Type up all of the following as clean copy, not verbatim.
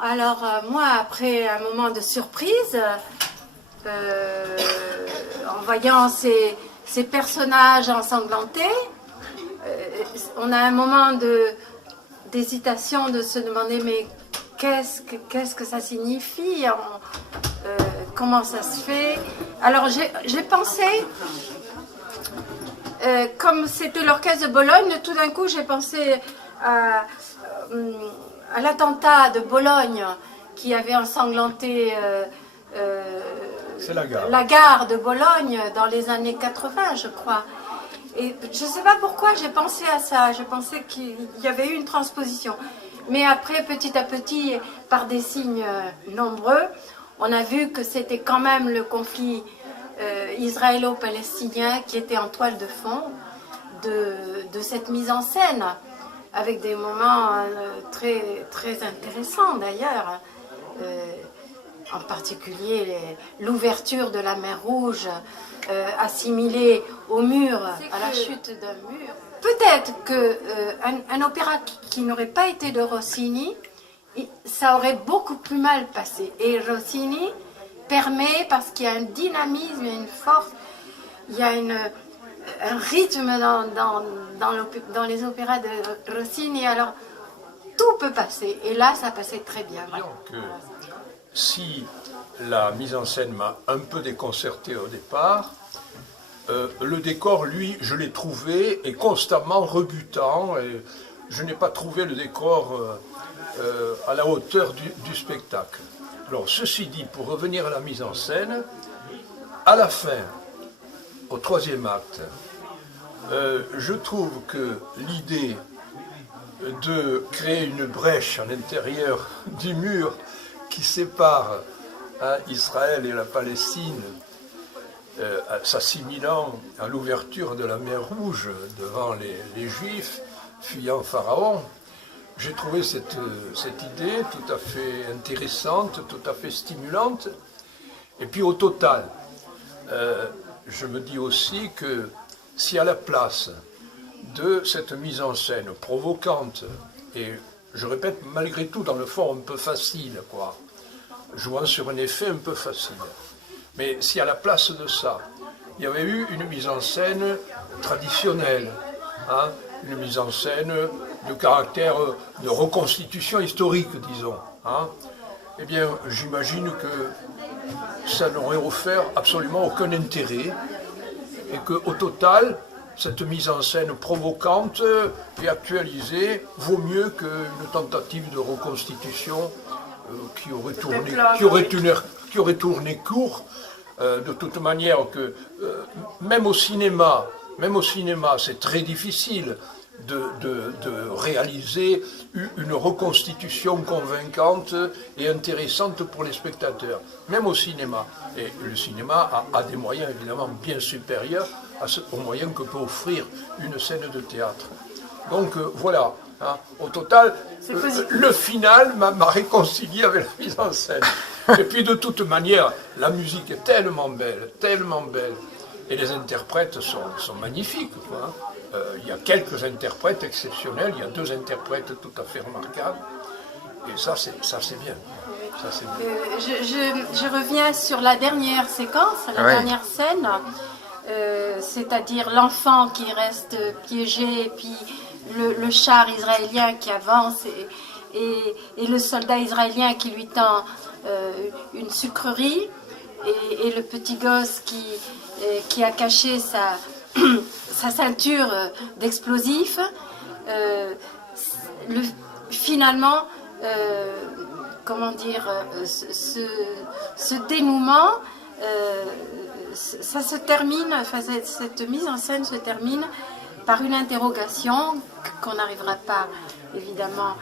alors moi, après un moment de surprise, en voyant ces personnages ensanglantés, on a un moment d'hésitation, de se demander mais qu'est-ce que ça signifie, comment ça se fait. Alors j'ai pensé, comme c'était l'orchestre de Bologne, tout d'un coup j'ai pensé à l'attentat de Bologne qui avait ensanglanté la gare de Bologne dans les années 80, je crois. Et je ne sais pas pourquoi j'ai pensé à ça, je pensais qu'il y avait eu une transposition. Mais après, petit à petit, par des signes nombreux, on a vu que c'était quand même le conflit israélo-palestinien qui était en toile de fond de cette mise en scène, avec des moments très, très intéressants d'ailleurs. En particulier l'ouverture de la mer Rouge, assimilée au mur, à la chute d'un mur. Peut-être qu'un opéra qui n'aurait pas été de Rossini, ça aurait beaucoup plus mal passé. Et Rossini permet, parce qu'il y a un dynamisme, il y a une force, il y a un rythme dans les opéras de Rossini, alors tout peut passer. Et là, ça passait très bien. Si la mise en scène m'a un peu déconcerté au départ, le décor, lui, je l'ai trouvé est constamment rebutant. Et je n'ai pas trouvé le décor à la hauteur du spectacle. Alors, ceci dit, pour revenir à la mise en scène, à la fin, au troisième acte, je trouve que l'idée de créer une brèche à l'intérieur du mur qui sépare Israël et la Palestine, s'assimilant à l'ouverture de la mer Rouge devant les Juifs fuyant Pharaon, j'ai trouvé cette idée tout à fait intéressante, tout à fait stimulante. Et puis au total, je me dis aussi que si à la place de cette mise en scène provocante et je répète, malgré tout, dans le fond, un peu facile, quoi. Jouant sur un effet un peu facile. Mais si à la place de ça, il y avait eu une mise en scène traditionnelle, hein, une mise en scène de caractère de reconstitution historique, disons, hein, eh bien, j'imagine que ça n'aurait offert absolument aucun intérêt et qu'au total, cette mise en scène provocante et actualisée vaut mieux qu'une tentative de reconstitution qui aurait tourné court. De toute manière, que même au cinéma, c'est très difficile de réaliser une reconstitution convaincante et intéressante pour les spectateurs, même au cinéma. Et le cinéma a des moyens évidemment bien supérieurs aux moyens que peut offrir une scène de théâtre. Donc voilà, hein, au total, le final m'a réconcilié avec la mise en scène. Et puis de toute manière, la musique est tellement belle, et les interprètes sont magnifiques, quoi. Il y a quelques interprètes exceptionnels, il y a 2 interprètes tout à fait remarquables, et ça c'est bien. Je reviens sur la dernière séquence, dernière scène, c'est-à-dire l'enfant qui reste piégé, et puis le char israélien qui avance, et le soldat israélien qui lui tend une sucrerie, et le petit gosse qui a caché sa ceinture d'explosifs. Finalement, comment dire, ce dénouement, ça se termine, enfin, cette mise en scène se termine par une interrogation qu'on n'arrivera pas, évidemment,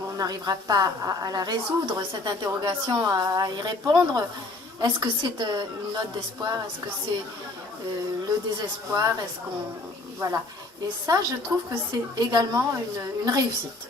on n'arrivera pas à la résoudre, cette interrogation, à y répondre. Est-ce que c'est une note d'espoir? Est-ce que c'est le désespoir? Est-ce qu'on... Voilà. Et ça, je trouve que c'est également une réussite.